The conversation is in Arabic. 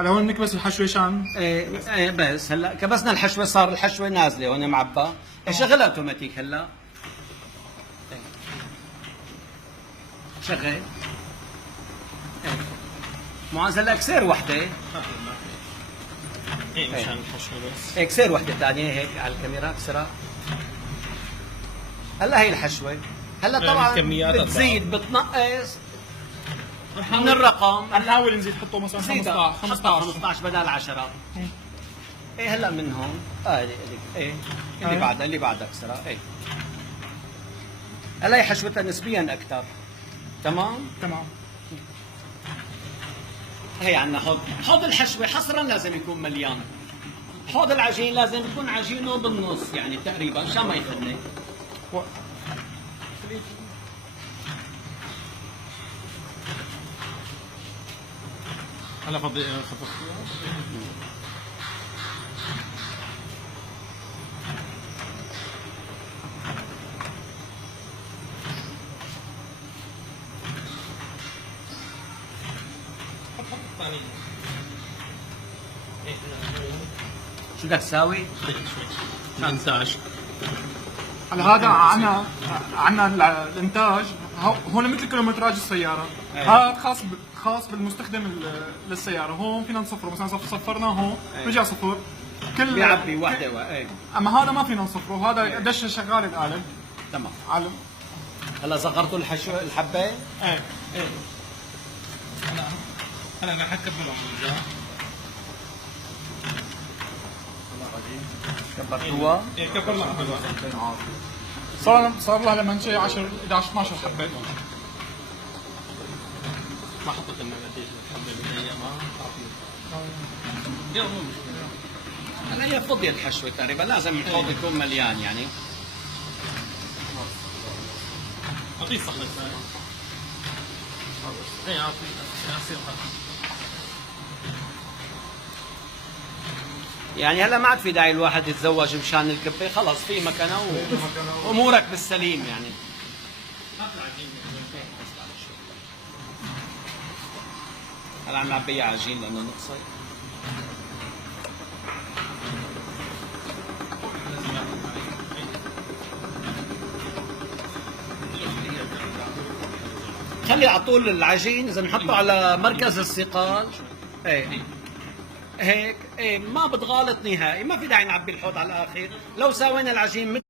هلا هون نكبس الحشوه شان ايه بس هلا كبسنا الحشوه، صار الحشوه نازله هون معبى. شغلها اوتوماتيك هلا. شغل. ايه معاذ هلا كسير وحده. ايه مشان الحشوه بس. هيك كسير وحده ثانيه هيك على الكاميرا كسرها. هلا هي الحشوه. هلا طبعا الكميات بتزيد بتنقص من الرقم. نحاول نزيد حطه مثلا 15 بدل 10. ايه هلا من هون ايه اللي بعدها اللي بعدها كسرها. ايه هلا هي حشوتها نسبيا اكثر. تمام. هي عندنا حوض الحشوه حصرا لازم يكون مليان. حوض العجين لازم يكون عجينه بالنص يعني تقريبا عشان ما يخنق. هلا فضي خفف. شو بدك تساوي؟ شوي انتاج. هلا هذا عنا الانتاج هون مثل كيلومتراج السياره. هذا خاص بالمستخدم للسياره. هون فينا نصفره مثلا صفرناه هون رجع صفر كل بيعبي وحده ايه. اما هذا ما فينا نصفره. هذا قديش شغال الآلة. تمام. علم. هلا صغرتوا الحبه؟ ايه هلا انا حكبلهم من جا. كبرتوها؟ ايه كبرنا حبه. صار لها لما شيء 10 11 12 حبه. ما حطيت لنا قديش الحبه بدقيقه ما اليوم مو مشكله. هلا هي فضيت الحشوه تقريبا، لازم الحوض يكون مليان يعني. اعطيه صحن ثاني. ايه اعطيه يعني هلا ما عاد في داعي الواحد يتزوج مشان الكبه، خلص في مكانه وامورك بالسليم يعني. هلا عم نعبيها عجين لانه نقصي. خلي على طول العجين اذا نحطه على مركز الثقال. ايه هيك ايه ما بتغالط نهائي، ما في داعي نعبي الحوض على الاخر. لو سوينا العجين